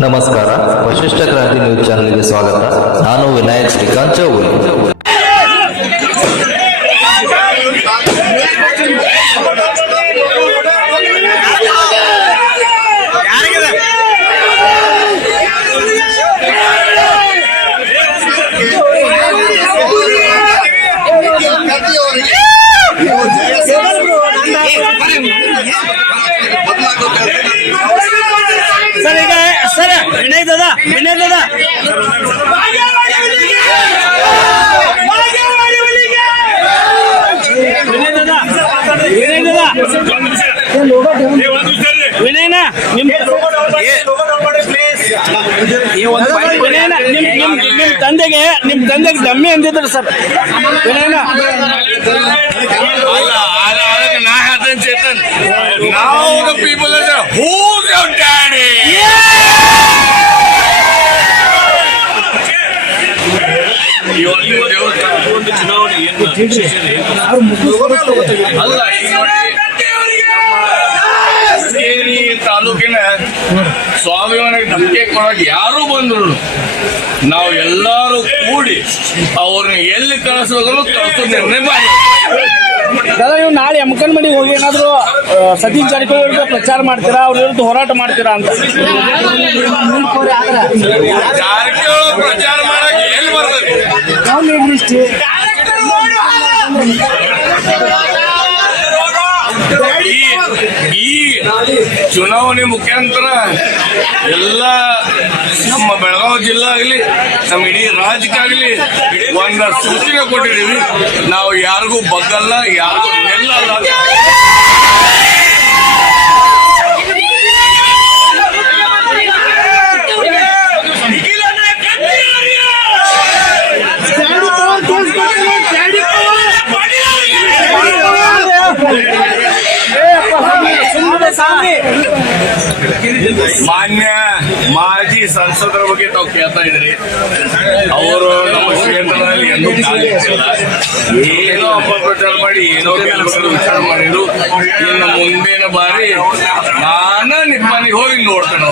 ನಮಸ್ಕಾರ. ವಶಿಷ್ಠ ಕ್ರಾಂತಿ ನ್ಯೂಸ್ ಚಾನೆಲ್ಗೆ ಸ್ವಾಗತ. ನಾನು ವಿನಾಯಕ್ ಶ್ರೀಕಾಂತ್ ಚೌಗುಲೆ ಸರ್ ವಿನಯ್ ದಾದಾ ವಿನಯ್ ದಾದಾ. ತಂದೆಗೆ ನಿಮ್ ತಂದೆಗೆ ದಮ್ಮಿ ಅಂದಿದ್ರು ಸರ್. ವಿನಯನ. ಹೂ ಚುನಾವಣೆ ಅವ್ರು ತಾಲೂಕಿನ ಸ್ವಾಭಿಮಾನಿಗೆ ಧಕ್ಕೆ ಕೊಡಕ್ಕೆ ಯಾರು ಬಂದ್ರು. ನಾವು ಎಲ್ಲರೂ ಕೂಡಿ ಅವ್ರನ್ನ ಎಲ್ಲಿ ಕಳಿಸ್ಬೇಕು ಕಳಿಸೋ ನಿರ್ಣಯ ಮಾಡಿ ದಾದಾ ನೀವು ನಾಳೆ ಎಮ್ಕನ್ ಮನೆಗೆ ಹೋಗಿ ಏನಾದ್ರು ಸತೀಶ್ ಜಾರಕಿಹೊಳಿ ವಿರುದ್ಧ ಪ್ರಚಾರ ಮಾಡ್ತೀರಾ? ಅವ್ರ ವಿರುದ್ಧ ಹೋರಾಟ ಮಾಡ್ತೀರಾ ಅಂತ. ಜಾರಕಿಹೊಳಿ ಪ್ರಚಾರ ಮಾಡಕ್ ಎಲ್ಲಿ ಬರ್ತದೆ? ಈ ಚುನಾವಣೆ ಮುಖಾಂತರ ಎಲ್ಲ ನಮ್ಮ ಬೆಳಗಾವಿ ಜಿಲ್ಲಾ ಆಗಲಿ, ನಮ್ಮ ಇಡೀ ರಾಜ್ಯಕ್ಕಾಗಲಿ ಒಂದ ಸೂಚನೆ ಕೊಟ್ಟಿದ್ದೀವಿ. ನಾವು ಯಾರಿಗೂ ಬಗ್ಗಲ್ಲ, ಯಾರಿಗೂ ನಿಲ್ಲಲ್ಲ. ಮಾನ್ಯ ಮಾಜಿ ಸಂಸದರ ಬಗ್ಗೆ ತಾವು ಕೇಳ್ತಾ ಇದ್ರಿ ಅವರು ನಮ್ಮ ಕ್ಷೇತ್ರದಲ್ಲಿ ಎಲ್ಲೂ ಕಾಲಿಟ್ಟಿಲ್ಲ ಏನೋ ಅಪಪ್ರಚಾರ ಮಾಡಿ, ಏನೋ ಕೆಲವರು ವಿಚಾರ ಮಾಡಿದ್ರು. ಇನ್ನು ಮುಂದಿನ ಬಾರಿ ನಾನು ನಿಮ್ಮ ಮನೆಗೆ ಹೋಗಿ ನೋಡ್ತೇನೆ